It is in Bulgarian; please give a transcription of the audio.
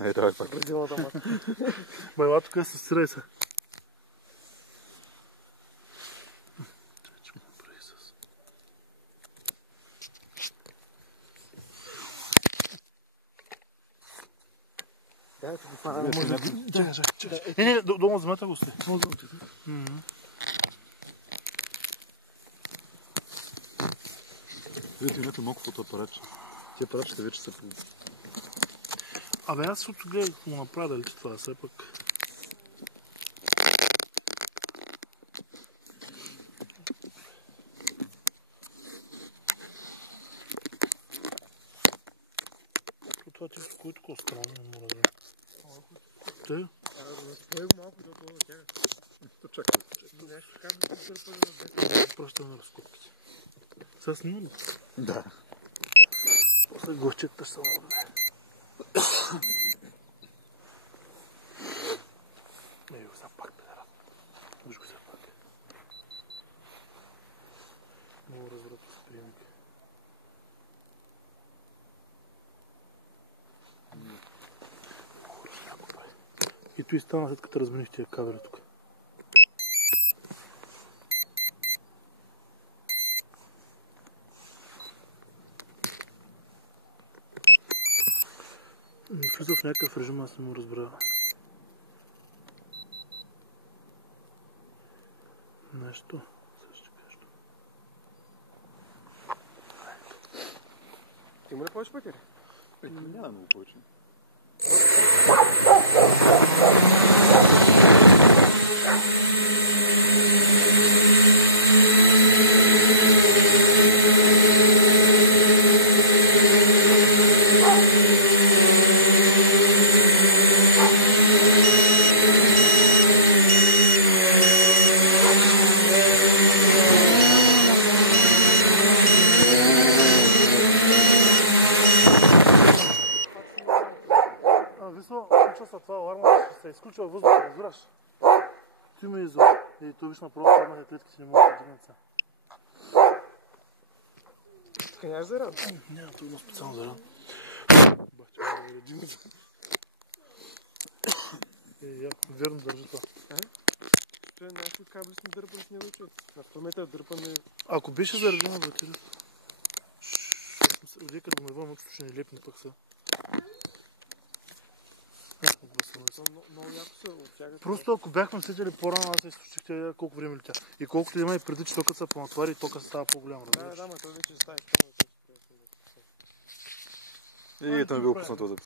Ей, давай пак. Родилата мата. Байла тук се стирай се. Да, ти го фана. Чакай. Не, долу вземете го сте. Видите, имате малко фотоапаратче. Тия апаратчета вече са по... Абе, аз също гледах да му направя дали че това е все пак. Това ти кой такова странно не му разбира. Те? Разпой малко до това тяга. Чакай. Нещо как да се дърпали на 10. Пращаме на разкопките. Сега снимам ли? Да. После горчетата ще са модне. Не, го сега пак педера. Виж го сега пак. Много разбрат с приемник. Много разляко прави. И той стана след като размених тия кабели тук. Влиза в някакъв режим, аз не му разбра. Нещо. Сега ще кажа. Има ли повече пъти? Няма много повече. Висо, случва се това аларма, се изключва въздуха, разбираш? Ти ме изва. И то виж напротив, това клетките не могат да дигнат сега. Тук нямаш заряд? Няма, това има специално заряд. Бах, че ме да редим. Верно държи това. Някои кабели сме дърпали с него, човек. На 100 метра дърпане... Ако беше заредена батерията. Одека да го навън, защото ще не лепне пък сега. Много яко се оттягат. Просто ако бяхме сетили по-рано, аз се изключих колко време летя. И колкото има и преди, че токът се понатвари, токът става по-голям. Да, ма той вече става. И там ви опусна този.